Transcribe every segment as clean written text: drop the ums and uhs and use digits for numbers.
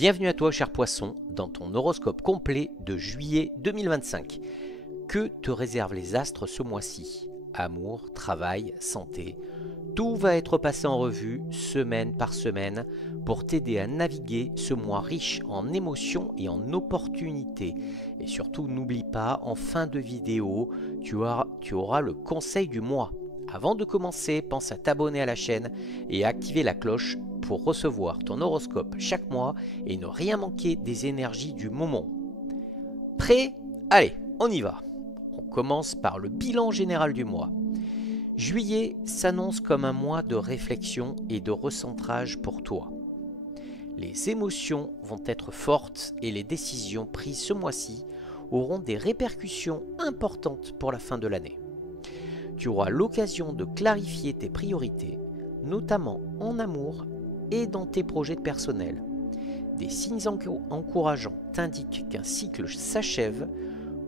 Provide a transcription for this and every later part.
Bienvenue à toi, cher poisson, dans ton horoscope complet de juillet 2025. Que te réservent les astres ce mois-ci? Amour, travail, santé, tout va être passé en revue semaine par semaine pour t'aider à naviguer ce mois riche en émotions et en opportunités. Et surtout, n'oublie pas, en fin de vidéo, tu auras le conseil du mois. Avant de commencer, pense à t'abonner à la chaîne et à activer la cloche pour recevoir ton horoscope chaque mois et ne rien manquer des énergies du moment. Prêt? Allez, on y va. On commence par le bilan général du mois. Juillet s'annonce comme un mois de réflexion et de recentrage pour toi. Les émotions vont être fortes et les décisions prises ce mois-ci auront des répercussions importantes pour la fin de l'année. Tu auras l'occasion de clarifier tes priorités, notamment en amour et dans tes projets personnels. Des signes encourageants t'indiquent qu'un cycle s'achève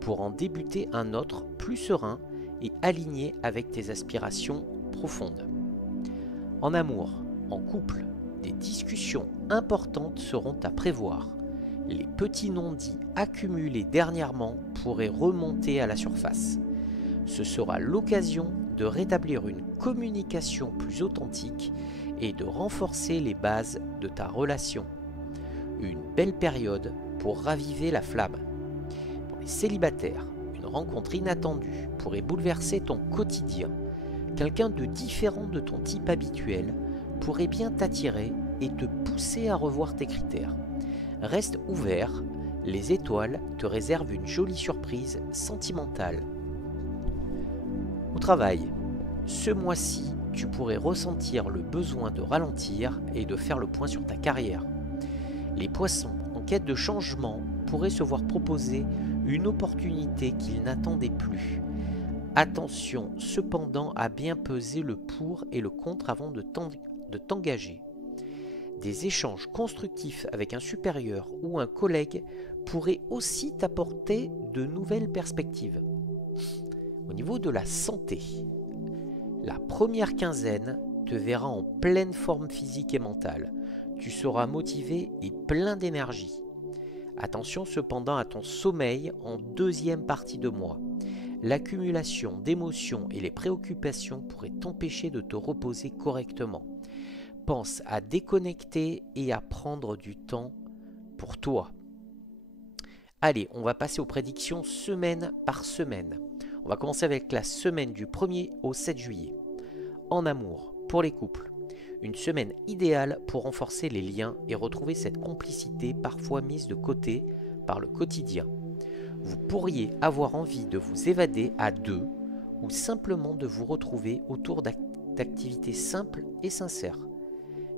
pour en débuter un autre plus serein et aligné avec tes aspirations profondes. En amour, en couple, des discussions importantes seront à prévoir. Les petits non-dits accumulés dernièrement pourraient remonter à la surface. Ce sera l'occasion de rétablir une communication plus authentique et de renforcer les bases de ta relation. Une belle période pour raviver la flamme. Pour les célibataires, une rencontre inattendue pourrait bouleverser ton quotidien. Quelqu'un de différent de ton type habituel pourrait bien t'attirer et te pousser à revoir tes critères. Reste ouvert, les étoiles te réservent une jolie surprise sentimentale. Au travail, ce mois-ci, tu pourrais ressentir le besoin de ralentir et de faire le point sur ta carrière. Les poissons en quête de changement pourraient se voir proposer une opportunité qu'ils n'attendaient plus. Attention cependant à bien peser le pour et le contre avant de t'engager. Des échanges constructifs avec un supérieur ou un collègue pourraient aussi t'apporter de nouvelles perspectives. Au niveau de la santé, la première quinzaine te verra en pleine forme physique et mentale. Tu seras motivé et plein d'énergie. Attention cependant à ton sommeil en deuxième partie de mois. L'accumulation d'émotions et les préoccupations pourraient t'empêcher de te reposer correctement. Pense à déconnecter et à prendre du temps pour toi. Allez, on va passer aux prédictions semaine par semaine. On va commencer avec la semaine du 1er au 7 juillet. En amour, pour les couples, une semaine idéale pour renforcer les liens et retrouver cette complicité parfois mise de côté par le quotidien. Vous pourriez avoir envie de vous évader à deux ou simplement de vous retrouver autour d'activités simples et sincères.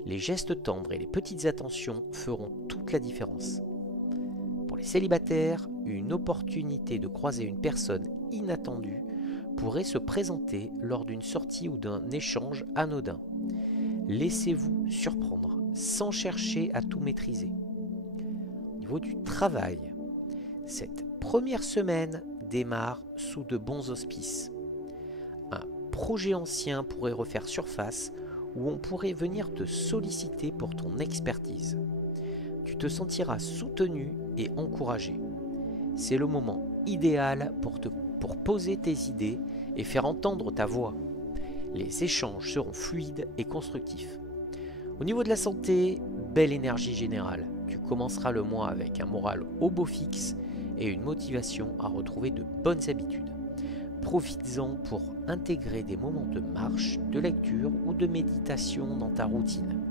Les gestes tendres et les petites attentions feront toute la différence. Pour les célibataires, une opportunité de croiser une personne inattendue pourrait se présenter lors d'une sortie ou d'un échange anodin. Laissez-vous surprendre sans chercher à tout maîtriser. Au niveau du travail, cette première semaine démarre sous de bons auspices. Un projet ancien pourrait refaire surface ou on pourrait venir te solliciter pour ton expertise. Tu te sentiras soutenu et encouragé. C'est le moment idéal pour poser tes idées et faire entendre ta voix. Les échanges seront fluides et constructifs. Au niveau de la santé, belle énergie générale. Tu commenceras le mois avec un moral au beau fixe et une motivation à retrouver de bonnes habitudes. Profites-en pour intégrer des moments de marche, de lecture ou de méditation dans ta routine.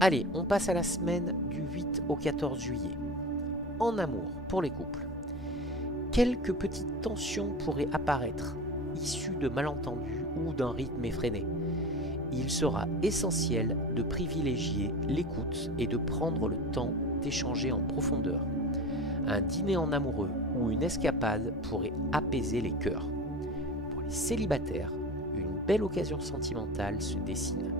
Allez, on passe à la semaine du 8 au 14 juillet. En amour, pour les couples. Quelques petites tensions pourraient apparaître, issues de malentendus ou d'un rythme effréné. Il sera essentiel de privilégier l'écoute et de prendre le temps d'échanger en profondeur. Un dîner en amoureux ou une escapade pourrait apaiser les cœurs. Pour les célibataires, une belle occasion sentimentale se dessine.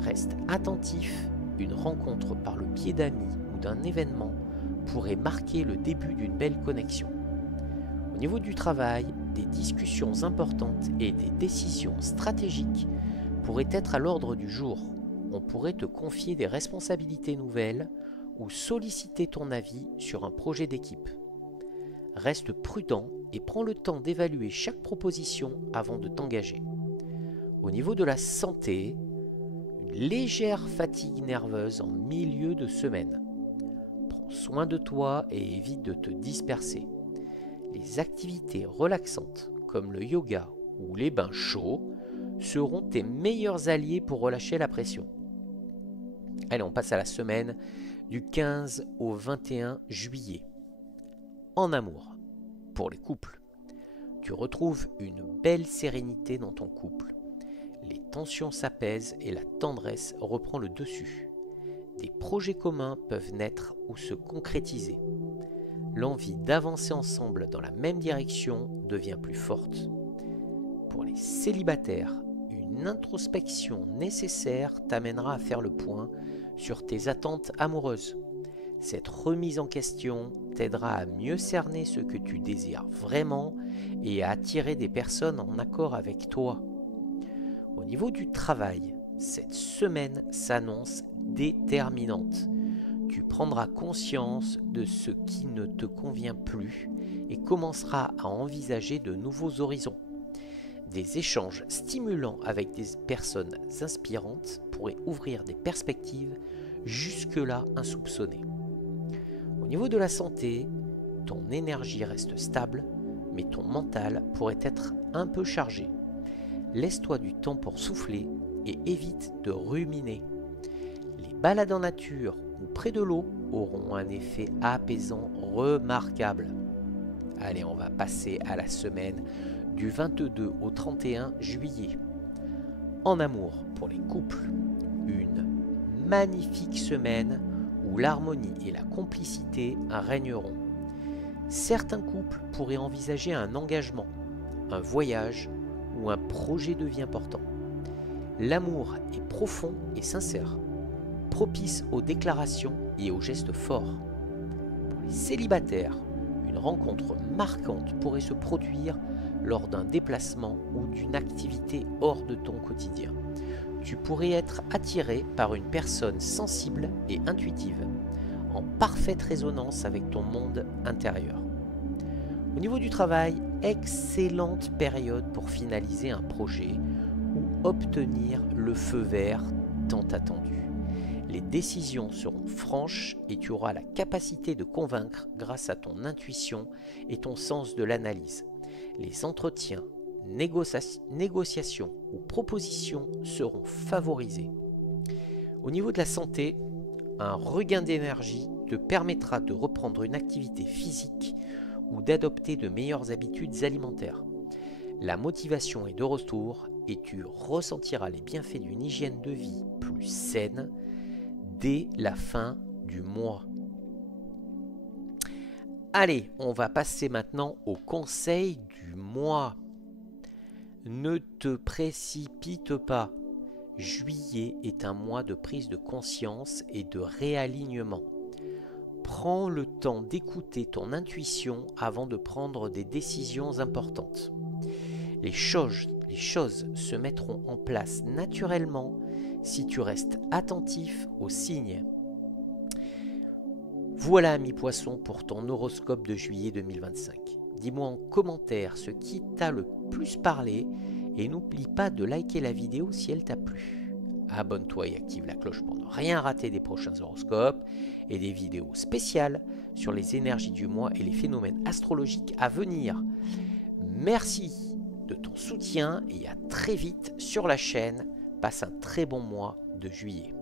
Reste attentif, une rencontre par le biais d'amis ou d'un événement pourrait marquer le début d'une belle connexion. Au niveau du travail, des discussions importantes et des décisions stratégiques pourraient être à l'ordre du jour. On pourrait te confier des responsabilités nouvelles ou solliciter ton avis sur un projet d'équipe. Reste prudent et prends le temps d'évaluer chaque proposition avant de t'engager. Au niveau de la santé, une légère fatigue nerveuse en milieu de semaine. Prends soin de toi et évite de te disperser. Les activités relaxantes comme le yoga ou les bains chauds seront tes meilleurs alliés pour relâcher la pression. Allez, on passe à la semaine du 15 au 21 juillet. En amour, pour les couples, tu retrouves une belle sérénité dans ton couple. Les tensions s'apaisent et la tendresse reprend le dessus. Des projets communs peuvent naître ou se concrétiser. L'envie d'avancer ensemble dans la même direction devient plus forte. Pour les célibataires, une introspection nécessaire t'amènera à faire le point sur tes attentes amoureuses. Cette remise en question t'aidera à mieux cerner ce que tu désires vraiment et à attirer des personnes en accord avec toi. Au niveau du travail, cette semaine s'annonce déterminante. Tu prendras conscience de ce qui ne te convient plus et commenceras à envisager de nouveaux horizons. Des échanges stimulants avec des personnes inspirantes pourraient ouvrir des perspectives jusque-là insoupçonnées. Au niveau de la santé, ton énergie reste stable, mais ton mental pourrait être un peu chargé. Laisse-toi du temps pour souffler et évite de ruminer. Les balades en nature ou près de l'eau auront un effet apaisant remarquable. Allez, on va passer à la semaine du 22 au 31 juillet. En amour pour les couples, une magnifique semaine où l'harmonie et la complicité régneront. Certains couples pourraient envisager un engagement, un voyage ou un projet de vie important. L'amour est profond et sincère, propice aux déclarations et aux gestes forts. Pour les célibataires, une rencontre marquante pourrait se produire lors d'un déplacement ou d'une activité hors de ton quotidien. Tu pourrais être attiré par une personne sensible et intuitive, en parfaite résonance avec ton monde intérieur. Au niveau du travail, excellente période pour finaliser un projet ou obtenir le feu vert tant attendu. Les décisions seront franches et tu auras la capacité de convaincre grâce à ton intuition et ton sens de l'analyse. Les entretiens, négociations ou propositions seront favorisés. Au niveau de la santé, un regain d'énergie te permettra de reprendre une activité physique ou d'adopter de meilleures habitudes alimentaires. La motivation est de retour et tu ressentiras les bienfaits d'une hygiène de vie plus saine dès la fin du mois. Allez, on va passer maintenant au conseil du mois. Ne te précipite pas. Juillet est un mois de prise de conscience et de réalignement. Prends le temps d'écouter ton intuition avant de prendre des décisions importantes. Les choses se mettront en place naturellement si tu restes attentif aux signes. Voilà, ami poisson, pour ton horoscope de juillet 2025. Dis-moi en commentaire ce qui t'a le plus parlé et n'oublie pas de liker la vidéo si elle t'a plu. Abonne-toi et active la cloche pour ne rien rater des prochains horoscopes et des vidéos spéciales sur les énergies du mois et les phénomènes astrologiques à venir. Merci de ton soutien et à très vite sur la chaîne. Passe un très bon mois de juillet.